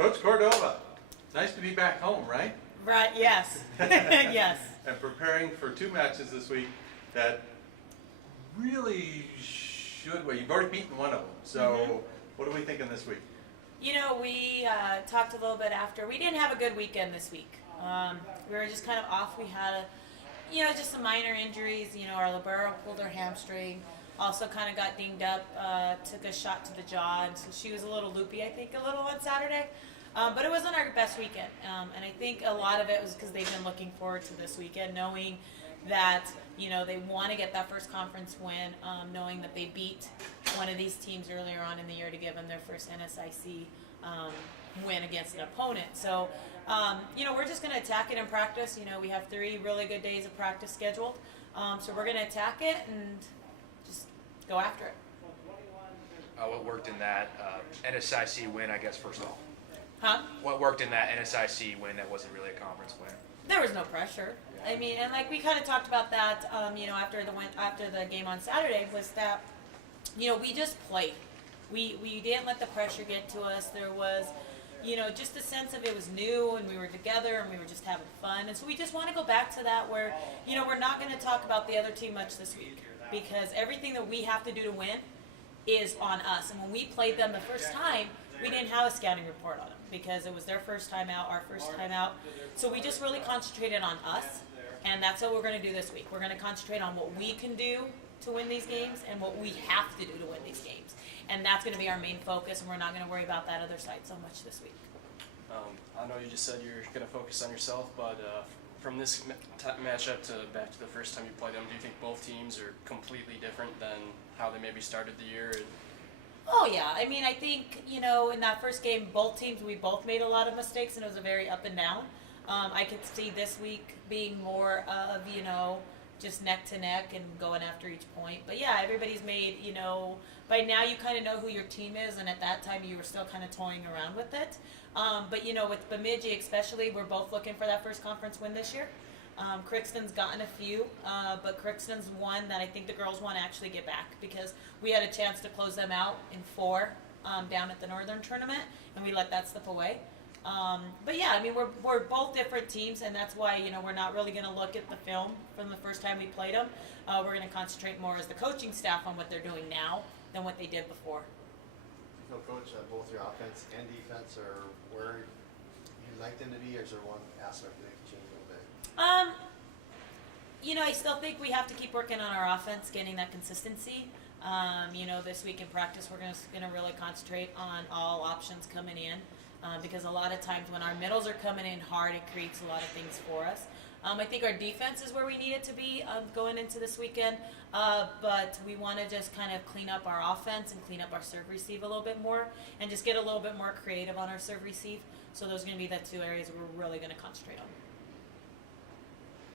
Coach Cordova, nice to be back home, right? Right, yes. Yes. And preparing for 2 matches this week that really should, well, you've already beaten one of them. So what are we thinking this week? You know, we talked a little bit after. We didn't have a good weekend this week. We were just kind of off. We had, just some minor injuries. Our libero pulled her hamstring. Also kind of got dinged up, took a shot to the jaw, and so she was a little loopy, I think, on Saturday. But it wasn't our best weekend. And I think a lot of it was because they've been looking forward to this weekend, knowing that, they want to get that first conference win, knowing that they beat one of these teams earlier on in the year to give them their first NSIC win against an opponent. So, we're just going to attack it in practice. We have 3 really good days of practice scheduled. So we're going to attack it and just go after it. What worked in that NSIC win, I guess, first of all? Huh? What worked in that NSIC win that wasn't really a conference win? There was no pressure. I mean, and like we kind of talked about that, after the game on Saturday, was that, we just played. We didn't let the pressure get to us. There was, just a sense of it was new and we were together and we were just having fun. And so we just want to go back to that where, we're not going to talk about the other team much this week because everything that we have to do to win is on us. And when we played them the first time, we didn't have a scouting report on them because it was their first time out, our first time out. So we just really concentrated on us, and that's what we're going to do this week. We're going to concentrate on what we can do to win these games and what we have to do to win these games. And that's going to be our main focus, and we're not going to worry about that other side so much this week. I know you just said you're going to focus on yourself, but from this matchup to back to the first time you played them, do you think both teams are completely different than how they maybe started the year? Oh, yeah. I mean, I think, in that first game, we both made a lot of mistakes, and it was a very up and down. I could see this week being more of, just neck to neck and going after each point. But, yeah, everybody's made, by now you kind of know who your team is, and at that time you were still kind of toying around with it. But, with Bemidji especially, we're both looking for that first conference win this year. Crookston's gotten a few, but Crookston's one that I think the girls want to actually get back because we had a chance to close them out in 4 down at the Northern Tournament, and we let that slip away. But yeah, I mean, we're both different teams, and that's why, we're not really going to look at the film from the first time we played them. We're going to concentrate more as the coaching staff on what they're doing now than what they did before. Do you feel, Coach, that both your offense and defense are where you'd like them to be, or is there one aspect that they can change a little bit? I still think we have to keep working on our offense, getting that consistency. This week in practice, we're going to really concentrate on all options coming in because a lot of times when our middles are coming in hard, it creates a lot of things for us. I think our defense is where we need it to be going into this weekend, but we want to just kind of clean up our offense and clean up our serve receive a little bit more and just get a little bit more creative on our serve receive. So those are going to be the 2 areas we're really going to concentrate on.